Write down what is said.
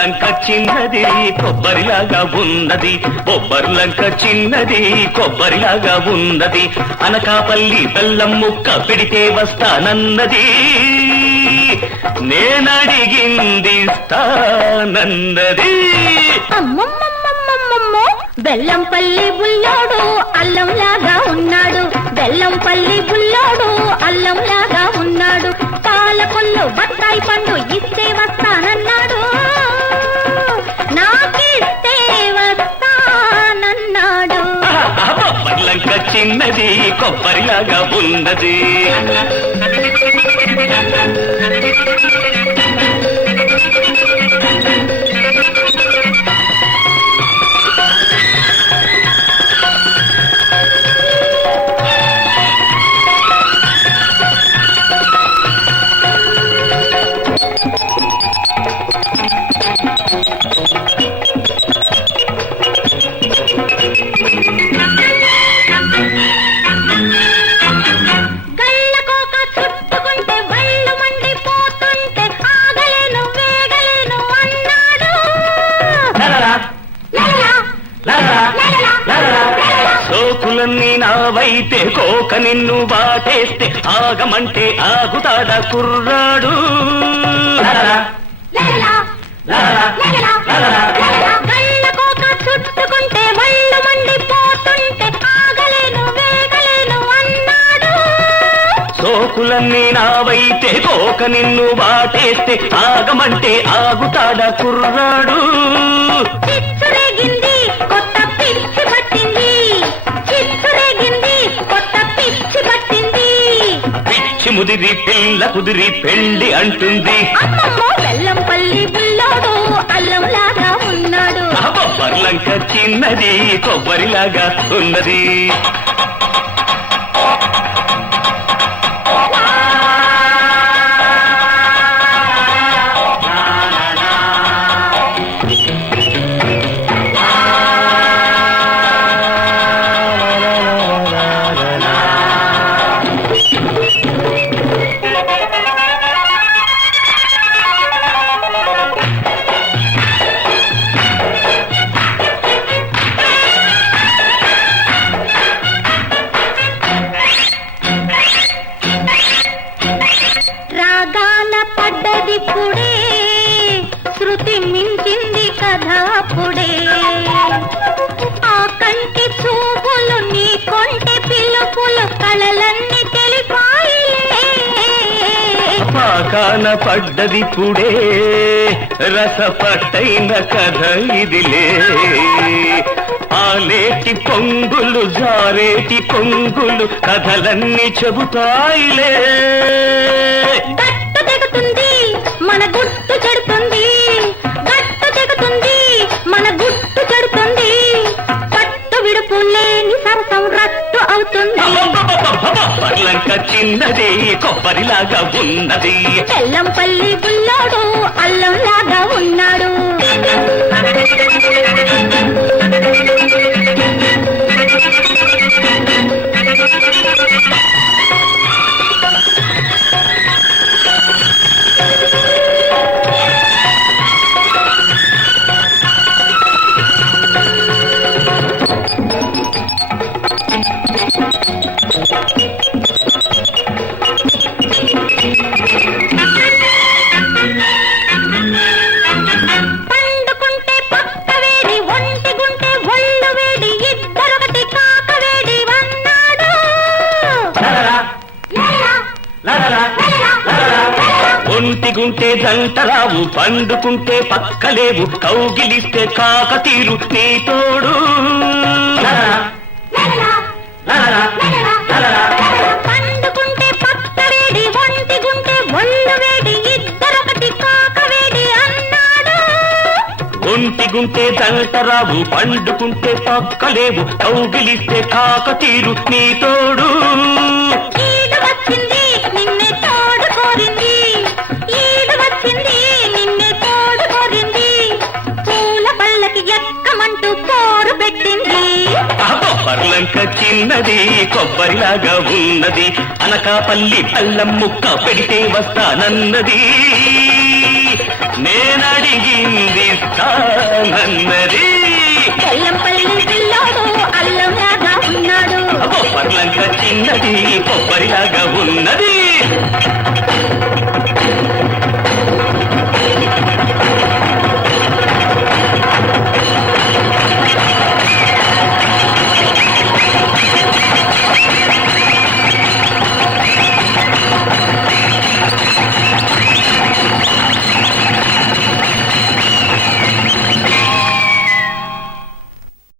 బొబ్బర్లంక చిన్నది కొబ్బరిలాగా ఉన్నది, బొబ్బర్లంక చిన్నది కొబ్బరిలాగా ఉన్నది. అనకాపల్లి బెల్లం ముక్క పెడితే వస్తానన్నది, నేనడిగింది స్తానన్నది. అమ్మమ్మమ్మమ్మమ్మమ్మో బెల్లంపల్లి బుల్లోడు అల్లంలాగా ఉన్నాడు, బెల్లంపల్లి బుల్లోడు అల్లంలాగా ఉన్నాడు. పాలకొల్లు బత్తాయి పండు ఇస్తే వస్తానన్నాడు, నాకిస్తే వస్తానన్నాడు. బొబ్బర్లంక చిన్నది కొబ్బరిలాగా ఉన్నది. సోకులన్నీ నావైతే కోక నిన్ను బాటేస్తే ఆగమంటే ఆగుతాడా కుర్రాడు. చుట్టుకుంటే వళ్ళు మండిపోతుంటే ఆగలేను వేగలేను అన్నాడు. సోకులన్నీ నావైతే కోక నిన్ను బాటేస్తే ఆగమంటే ఆగుతాడా కుర్రాడు. చిచ్చురేగింది కొత్త పిచ్చి పట్టింది, చిచ్చురేగింది కొత్త పిచ్చి పట్టింది. పిచ్చి ముదిరి పిల్ల కుదిరి పెళ్లి అంటుంది. అమ్మమ్మో బెల్లంపల్లి బుల్లోడు అల్లంలాగా ఉన్నాడు, బొబ్బర్లంక చిన్నది కొబ్బరిలాగా ఉన్నది. రాగాన పడ్డదిప్పుడే శృతి మించింది కథాపుడే. ఆ కంటి చూపులు నీ కొంటె పిలుపులు కళలన్నీ తెలిపాయిలే. పాకాన పడ్డదిప్పుడే రసపట్టైన కథ ఇదిలే. ఆలేటి పొంగులు జారేటి పొంగులు కథలన్నీ చెబుతాయిలే. గట్టు తెగుతుంది మన గుట్టు చెడుతుంది, గట్టు తెగుతుంది మన గుట్టు చెడుతుంది. పట్టు విడుపు లేని సరసం రట్టు అవుతుంది. బొబ్బర్లంక చిన్నది కొబ్బరిలాగా ఉన్నది. బెల్లంపల్లి బుల్లోడు అల్లంలాగా ఉన్నాడు. పండుకుంటే పక్క వేడి, ఒంటి గుంటే ఒళ్ళు వేడి, ఇద్దరొకటి కాక వేడి అన్నాడు. ఒంటిగుంటే దంటరావు, పండుకుంటే పక్కలేవు, కౌగిలిస్తే కాక తీరు నీ తోడు. పండుకుంటే పక్క వేడి, ఒంటి గుంటే ఒళ్ళు వేడి, ఇద్దరొకటి కాక వేడి అన్నాడు. ఒంటిగుంటే దంటరావు, పండుకుంటే పక్కలేవు, కౌగిలిస్తే కాక తీరు నీ తోడు. ఈడు వచ్చింది నిన్నే తోడు కోరింది, ఈడు వచ్చింది నిన్నే తోడు కోరింది. పూల పల్లకి ఎక్కమంటూ పోరు పెట్టింది. బొబ్బర్లంక చిన్నది కొబ్బరిలాగా ఉన్నది. అనకాపల్లి బెల్లం ముక్క పెడితే వస్తానన్నది, నేనడిగింది తానన్నది బెల్లంపల్లి పిల్లోడు అల్లంలాగా ఉన్నాడు. బొబ్బర్లంక చిన్నది కొబ్బరిలాగా ఉన్నది.